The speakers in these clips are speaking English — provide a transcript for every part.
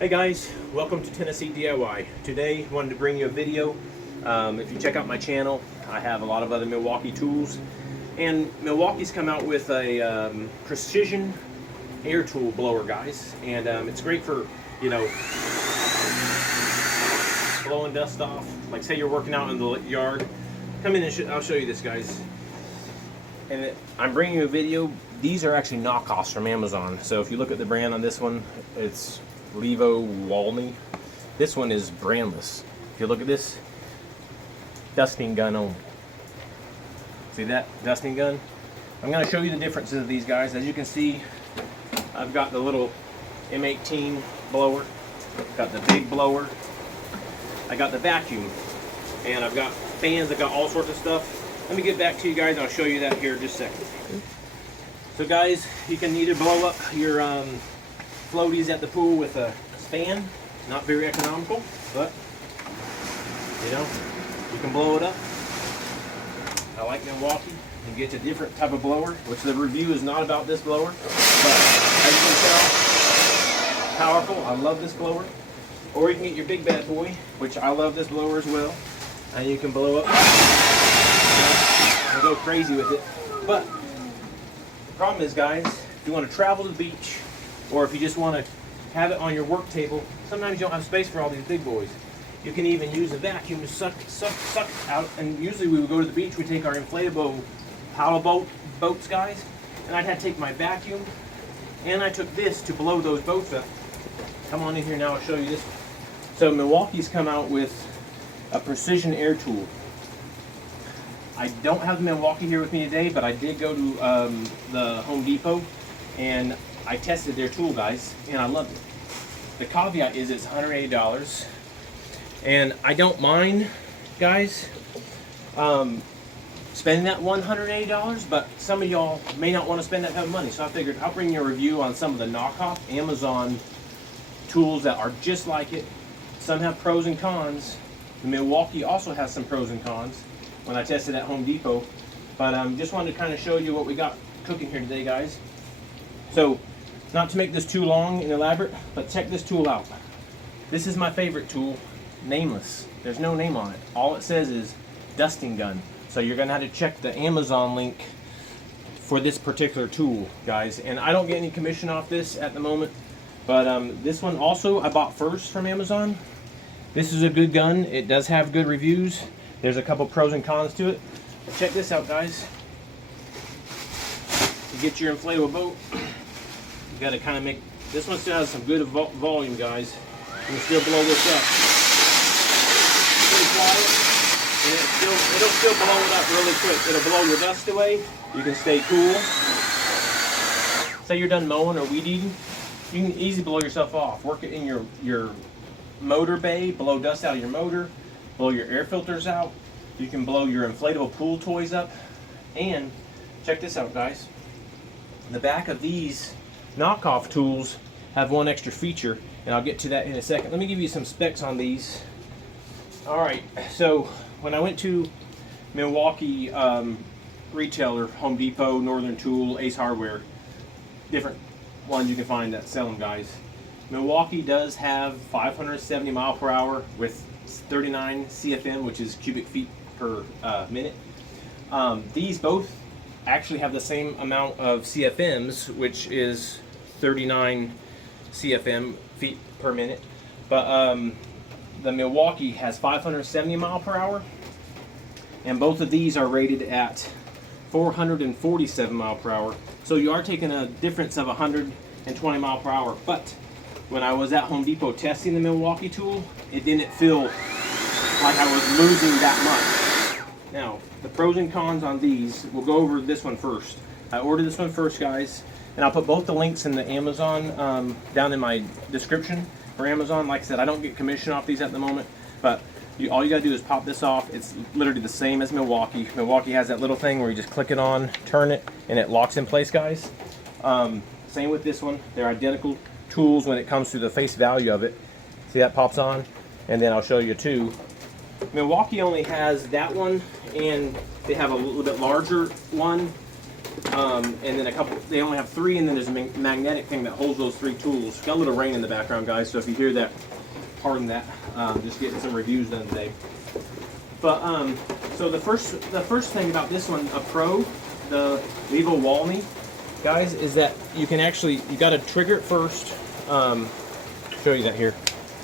Hey guys, welcome to Tennessee DIY. Today I wanted to bring you a video. If you check out my channel, I have a lot of other Milwaukee tools, and Milwaukee's come out with a precision air tool blower, guys, and it's great for, you know, blowing dust off. Like say you're working out in the yard, come in and I'll show you this, guys. And I'm bringing you a video. These are actually knockoffs from Amazon. So if you look at the brand on this one, it's Levo Walney. This one is brandless. If you look at this, dusting gun only. See that dusting gun? I'm going to show you the differences of these guys. As you can see, I've got the little M18 blower, got the big blower, I got the vacuum, and I've got fans. I've got all sorts of stuff. Let me get back to you guys. I'll show you that here in just a second. So guys, you can either blow up your floaties at the pool with a fan. Not very economical, but you know, you can blow it up. I like Milwaukee. You get a different type of blower, which the review is not about this blower, but as you can tell, powerful. I love this blower. Or you can get your big bad boy, which I love this blower as well, and you can blow up and go crazy with it. But the problem is, guys, if you want to travel to the beach, or if you just want to have it on your work table, sometimes you don't have space for all these big boys. You can even use a vacuum to suck it out. And usually we would go to the beach, we take our inflatable paddle boats, guys, and I'd have to take my vacuum, and I took this to blow those boats up. Come on in here now, I'll show you this. So Milwaukee's come out with a precision air tool. I don't have the Milwaukee here with me today, but I did go to the Home Depot and I tested their tool, guys, and I loved it. The caveat is it's $180, and I don't mind, guys, spending that $180, but some of y'all may not want to spend that type of money, so I figured I'll bring you a review on some of the knockoff Amazon tools that are just like it. Some have pros and cons. The Milwaukee also has some pros and cons when I tested at Home Depot, but just wanted to kind of show you what we got cooking here today, guys. So, not to make this too long and elaborate, but check this tool out. This is my favorite tool, nameless. There's no name on it. All it says is dusting gun. So you're gonna have to check the Amazon link for this particular tool, guys. And I don't get any commission off this at the moment, but this one also I bought first from Amazon. This is a good gun. It does have good reviews. There's a couple pros and cons to it. But check this out, guys. You get your inflatable boat. You got to kind of make, this one still has some good volume, guys. You can still blow this up. Pretty quiet, and it'll still blow it up really quick. It'll blow your dust away. You can stay cool. Say you're done mowing or weed eating, you can easily blow yourself off. Work it in your motor bay, blow dust out of your motor, blow your air filters out. You can blow your inflatable pool toys up. And check this out, guys. The back of these knockoff tools have one extra feature, and I'll get to that in a second. Let me give you some specs on these. Alright, so when I went to Milwaukee retailer, Home Depot, Northern Tool, Ace Hardware, different ones you can find that sell them, guys. Milwaukee does have 570 mile per hour with 39 CFM, which is cubic feet per minute. These both actually have the same amount of CFMs, which is 39 CFM feet per minute, but the Milwaukee has 570 mile per hour, and both of these are rated at 447 mile per hour. So you are taking a difference of 120 mile per hour. But when I was at Home Depot testing the Milwaukee tool, it didn't feel like I was losing that much. Now, the pros and cons on these, we'll go over this one first. I ordered this one first, guys, and I'll put both the links in the Amazon down in my description for Amazon. Like I said, I don't get commission off these at the moment, but all you gotta do is pop this off. It's literally the same as Milwaukee. Milwaukee has that little thing where you just click it on, turn it, and it locks in place, guys. Same with this one. They're identical tools when it comes to the face value of it. See, that pops on, and then I'll show you two. Milwaukee only has that one, and they have a little bit larger one And then a couple, they only have 3, and then there's a magnetic thing that holds those 3 tools. Got a little rain in the background, guys, so if you hear that, pardon that. Just getting some reviews done today. But so the first thing about this one, a Pro, the Levo Walney, guys, is that you can actually, you got to trigger it first. Show you that here.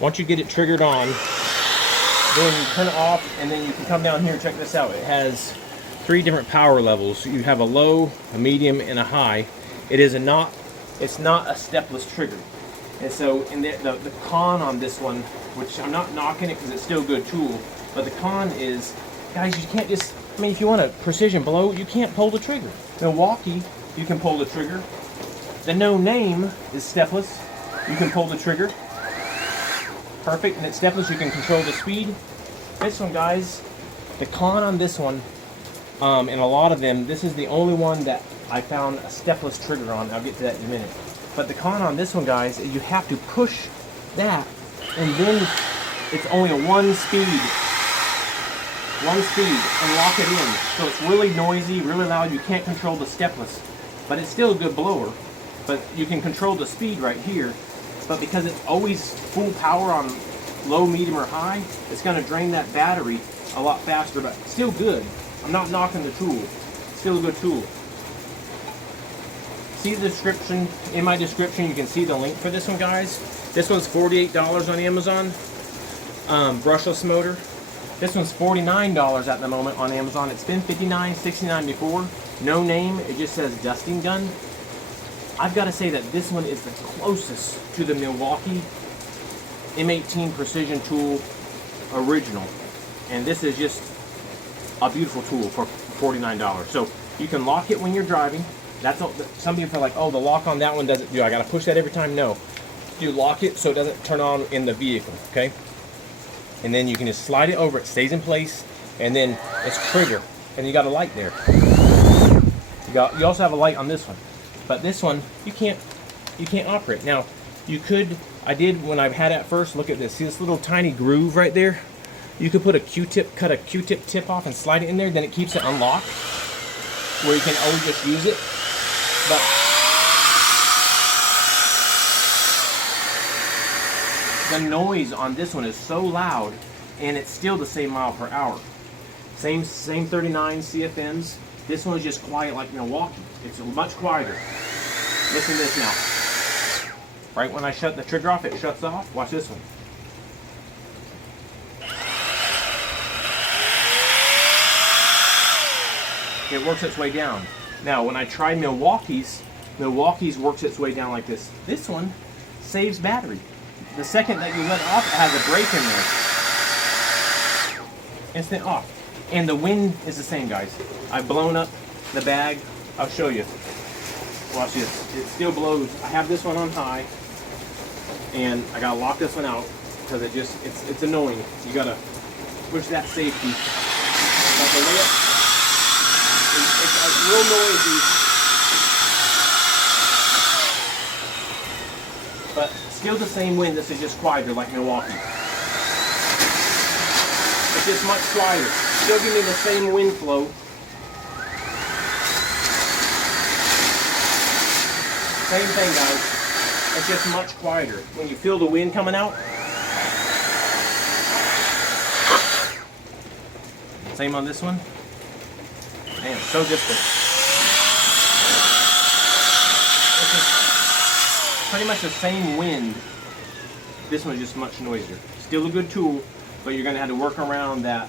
Once you get it triggered on, then you turn it off, and then you can come down here and check this out. It has 3 different power levels. You have a low, a medium, and a high. It's not a stepless trigger. And so, in the con on this one, which I'm not knocking it because it's still a good tool, but the con is, guys, you can't just, I mean, if you want a precision blow, you can't pull the trigger. Milwaukee, you can pull the trigger. The No Name is stepless. You can pull the trigger. Perfect, and it's stepless, you can control the speed. This one, guys, the con on this one, and a lot of them, this is the only one that I found a stepless trigger on. I'll get to that in a minute. But the con on this one, guys, is you have to push that, and then it's only a one speed, and lock it in. So it's really noisy, really loud. You can't control the stepless, but it's still a good blower. But you can control the speed right here. But because it's always full power on low, medium, or high, it's going to drain that battery a lot faster, but still good. I'm not knocking the tool. Still a good tool. See the description. In my description, you can see the link for this one, guys. This one's $48 on Amazon. Brushless motor. This one's $49 at the moment on Amazon. It's been $59, $69 before. No Name. It just says dusting gun. I've got to say that this one is the closest to the Milwaukee M18 Precision Tool original. And this is just a beautiful tool for $49. So you can lock it when you're driving. That's all. Some people are like, oh, the lock on that one doesn't do. I got to push that every time. No. You lock it so it doesn't turn on in the vehicle, okay? And then you can just slide it over. It stays in place. And then it's trigger. And you got a light there. You also have a light on this one. But this one, you can't operate. Now, you could, I did when I had it first, look at this. See this little tiny groove right there? You could put a Q-tip, cut a Q-tip tip off and slide it in there, then it keeps it unlocked, where you can always just use it. But the noise on this one is so loud, and it's still the same mile per hour. Same 39 CFMs. This one is just quiet like Milwaukee. It's much quieter. Listen to this now. Right when I shut the trigger off, it shuts off. Watch this one. It works its way down. Now, when I try Milwaukee's works its way down like this. This one saves battery. The second that you let it off, it has a break in there. Instant off. And the wind is the same, guys. I've blown up the bag. I'll show you. Watch this. It still blows. I have this one on high, and I gotta lock this one out because it's annoying. You gotta push that safety. But the way it's real noisy, but still the same wind. This is just quieter, like Milwaukee. It's just much quieter. Still give me the same wind flow. Same thing, guys. It's just much quieter. When you feel the wind coming out. Same on this one. Man, it's so different. It's just pretty much the same wind. This one's just much noisier. Still a good tool, but you're going to have to work around that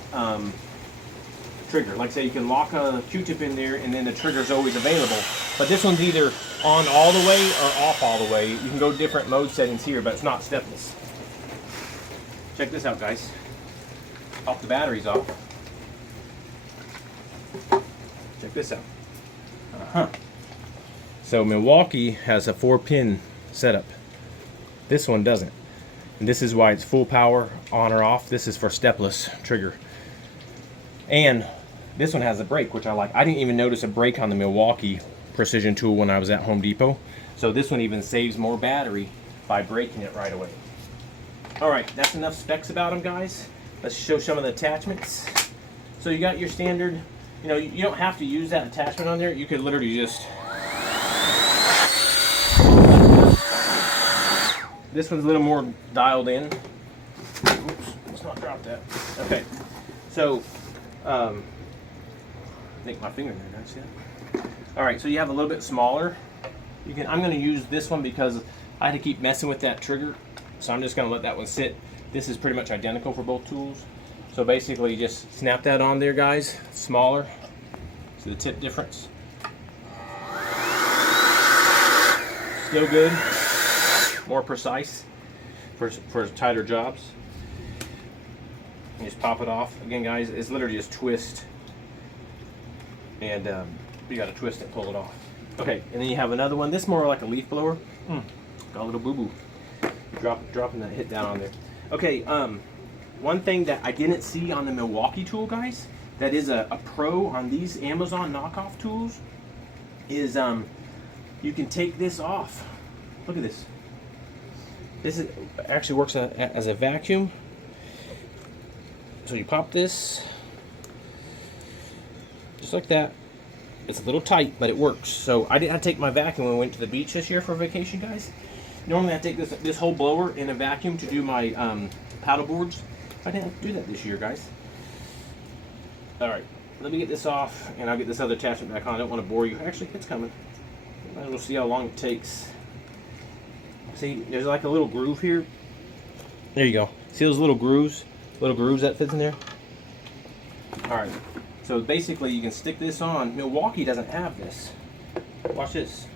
trigger. Like I say, you can lock a Q-tip in there, and then the trigger's always available. But this one's either on all the way or off all the way. You can go different mode settings here, but it's not stepless. Check this out, guys. Off the batteries off. Check this out. So Milwaukee has a 4-pin setup. This one doesn't. And this is why it's full power, on or off. This is for stepless trigger. And this one has a brake, which I like. I didn't even notice a brake on the Milwaukee Precision Tool when I was at Home Depot. So this one even saves more battery by braking it right away. Alright, that's enough specs about them, guys. Let's show some of the attachments. So you got your standard You know, you don't have to use that attachment on there. You could literally just... This one's a little more dialed in. Oops, let's not drop that. Okay, so, I think my finger there, guys, see that? All right, so you have a little bit smaller. I'm gonna use this one because I had to keep messing with that trigger. So I'm just gonna let that one sit. This is pretty much identical for both tools. So basically you just snap that on there, guys. Smaller. See the tip difference? Still good. More precise for tighter jobs. You just pop it off. Again, guys, it's literally just twist. And you gotta twist and pull it off. Okay, and then you have another one. This is more like a leaf blower. Got a little boo-boo. Dropping that hit down on there. Okay, one thing that I didn't see on the Milwaukee tool, guys, that is a pro on these Amazon knockoff tools, is you can take this off. Look at this. This actually works as a vacuum. So you pop this, just like that. It's a little tight, but it works. So I didn't have to take my vacuum when we went to the beach this year for vacation, guys. Normally I take this whole blower in a vacuum to do my paddle boards. I didn't have to do that this year, guys. All right, let me get this off, and I'll get this other attachment back on. I don't want to bore you. Actually, it's coming. We'll see how long it takes. See, there's like a little groove here. There you go. See those little grooves? Little grooves that fits in there? All right. So basically, you can stick this on. Milwaukee doesn't have this. Watch this.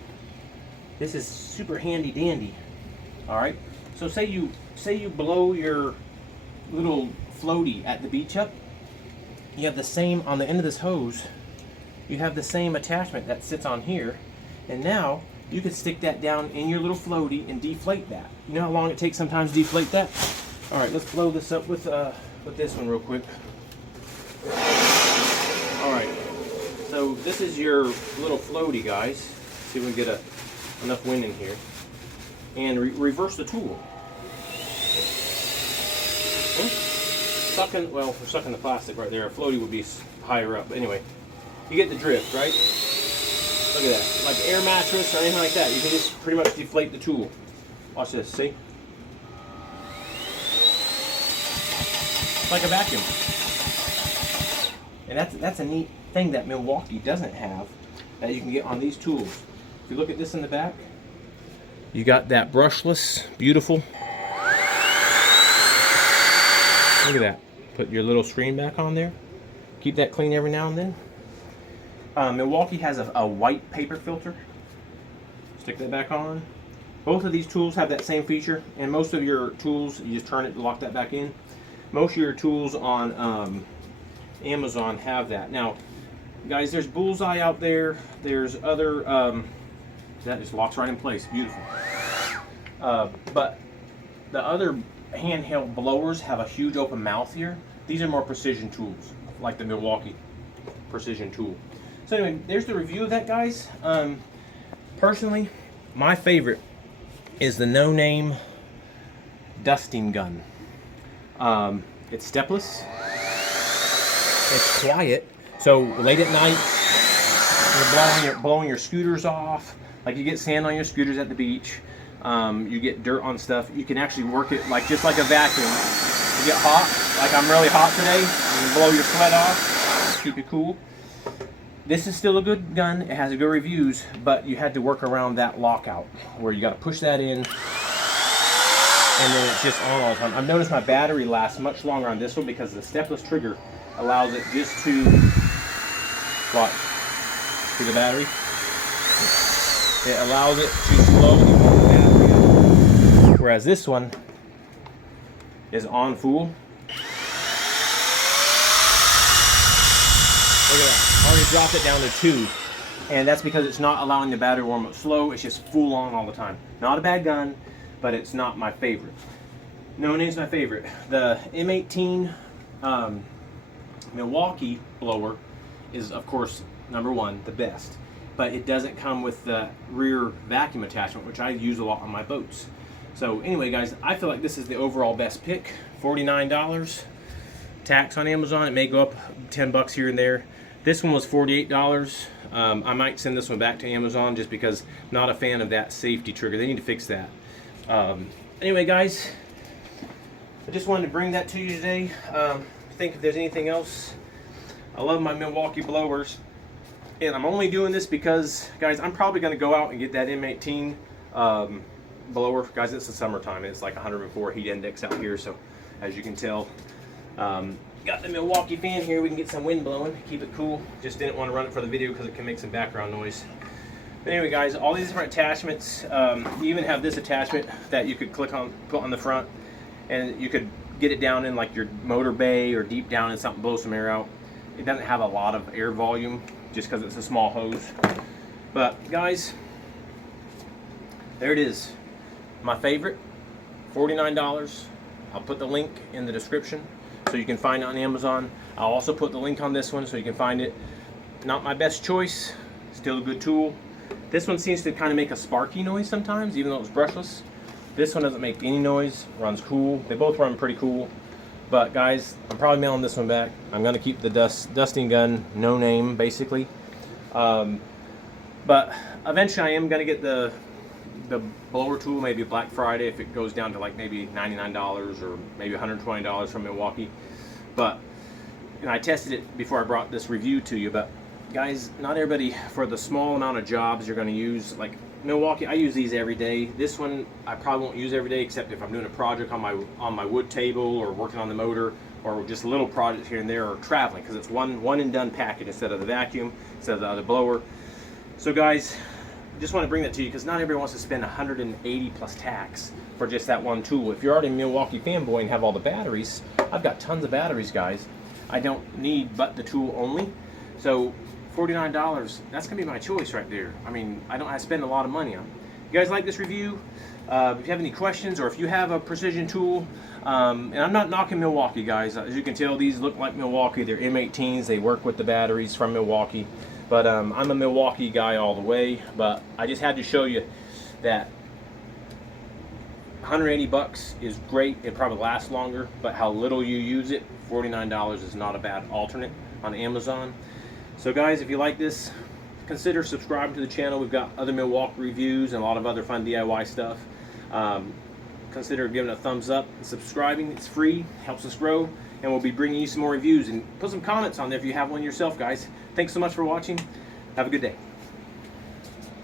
This is super handy dandy. All right. So say you blow your little floaty at the beach up. You have the same on the end of this hose. You have the same attachment that sits on here, and now you could stick that down in your little floaty and deflate that. You know how long it takes sometimes to deflate that? All right. Let's blow this up with this one real quick. Alright, so this is your little floaty, guys. See if we can get enough wind in here. And reverse the tool. Well, for sucking the plastic right there, a floaty would be higher up. But anyway, you get the drift, right? Look at that. Like air mattress or anything like that. You can just pretty much deflate the tool. Watch this, see? It's like a vacuum. And that's a neat thing that Milwaukee doesn't have that you can get on these tools. If you look at this in the back, you got that brushless, beautiful. Look at that. Put your little screen back on there. Keep that clean every now and then. Milwaukee has a white paper filter. Stick that back on. Both of these tools have that same feature, and most of your tools, you just turn it to lock that back in. Most of your tools on Amazon have that. Now, guys, there's Bullseye out there. There's other, that just locks right in place. Beautiful. But the other handheld blowers have a huge open mouth here. These are more precision tools, like the Milwaukee precision tool. So anyway, there's the review of that, guys. Personally, my favorite is the No Name dusting gun. It's stepless. It's quiet, so late at night you're blowing your scooters off. Like you get sand on your scooters at the beach, you get dirt on stuff. You can actually work it just like a vacuum. You get hot, like I'm really hot today. You blow your sweat off, keep you cool. This is still a good gun. It has good reviews, but you had to work around that lockout where you got to push that in, and then it's just on all the time. I've noticed my battery lasts much longer on this one because the stepless trigger allows it just to see the battery. It allows it to slowly warm the battery up. Whereas this one is on full. Look at that. I already dropped it down to 2. And that's because it's not allowing the battery to warm up slow. It's just full on all the time. Not a bad gun, but it's not my favorite. No Name's my favorite. The M18 Milwaukee blower is, of course, #1, the best. But it doesn't come with the rear vacuum attachment, which I use a lot on my boats. So anyway, guys, I feel like this is the overall best pick. $49. Tax on Amazon, it may go up $10 here and there. This one was $48. I might send this one back to Amazon just because I'm not a fan of that safety trigger. They need to fix that. Anyway, guys, I just wanted to bring that to you today. Think if there's anything else. I love my Milwaukee blowers, and I'm only doing this because, guys, I'm probably going to go out and get that M18 blower. Guys, it's the summertime. It's like 104 heat index out here, so as you can tell, got the Milwaukee fan here. We can get some wind blowing, keep it cool. Just didn't want to run it for the video because it can make some background noise. But anyway, guys, all these different attachments. You even have this attachment that you could click on, put on the front, and you could get it down in like your motor bay or deep down in something, blow some air out. It doesn't have a lot of air volume just because it's a small hose. But guys, there it is. My favorite, $49. I'll put the link in the description so you can find it on Amazon. I'll also put the link on this one so you can find it. Not my best choice, still a good tool. This one seems to kind of make a sparky noise sometimes, even though it's brushless. This one doesn't make any noise, runs cool. They both run pretty cool. But guys, I'm probably mailing this one back. I'm going to keep the dusting gun, no name, basically. But eventually I am going to get the blower tool, maybe Black Friday, if it goes down to like maybe $99 or maybe $120 from Milwaukee. But I tested it before I brought this review to you. But guys, not everybody, for the small amount of jobs you're going to use, like Milwaukee, I use these every day. This one I probably won't use every day, except if I'm doing a project on my wood table or working on the motor, or just a little project here and there, or traveling, because it's one and done package instead of the vacuum, instead of the other blower. So guys, just want to bring that to you because not everybody wants to spend 180 plus tax for just that one tool. If you're already a Milwaukee fanboy and have all the batteries, I've got tons of batteries, guys. I don't need but the tool only. So $49, that's gonna be my choice right there. I mean, I spend a lot of money on it. You guys like this review? If you have any questions, or if you have a precision tool, and I'm not knocking Milwaukee, guys. As you can tell, these look like Milwaukee. They're M18s. They work with the batteries from Milwaukee. But I'm a Milwaukee guy all the way. But I just had to show you that 180 bucks is great. It probably lasts longer, but how little you use it, $49 is not a bad alternate on Amazon. So guys, if you like this, consider subscribing to the channel. We've got other Milwaukee reviews and a lot of other fun DIY stuff. Consider giving it a thumbs up and subscribing. It's free, helps us grow, and we'll be bringing you some more reviews. And put some comments on there if you have one yourself, guys. Thanks so much for watching. Have a good day.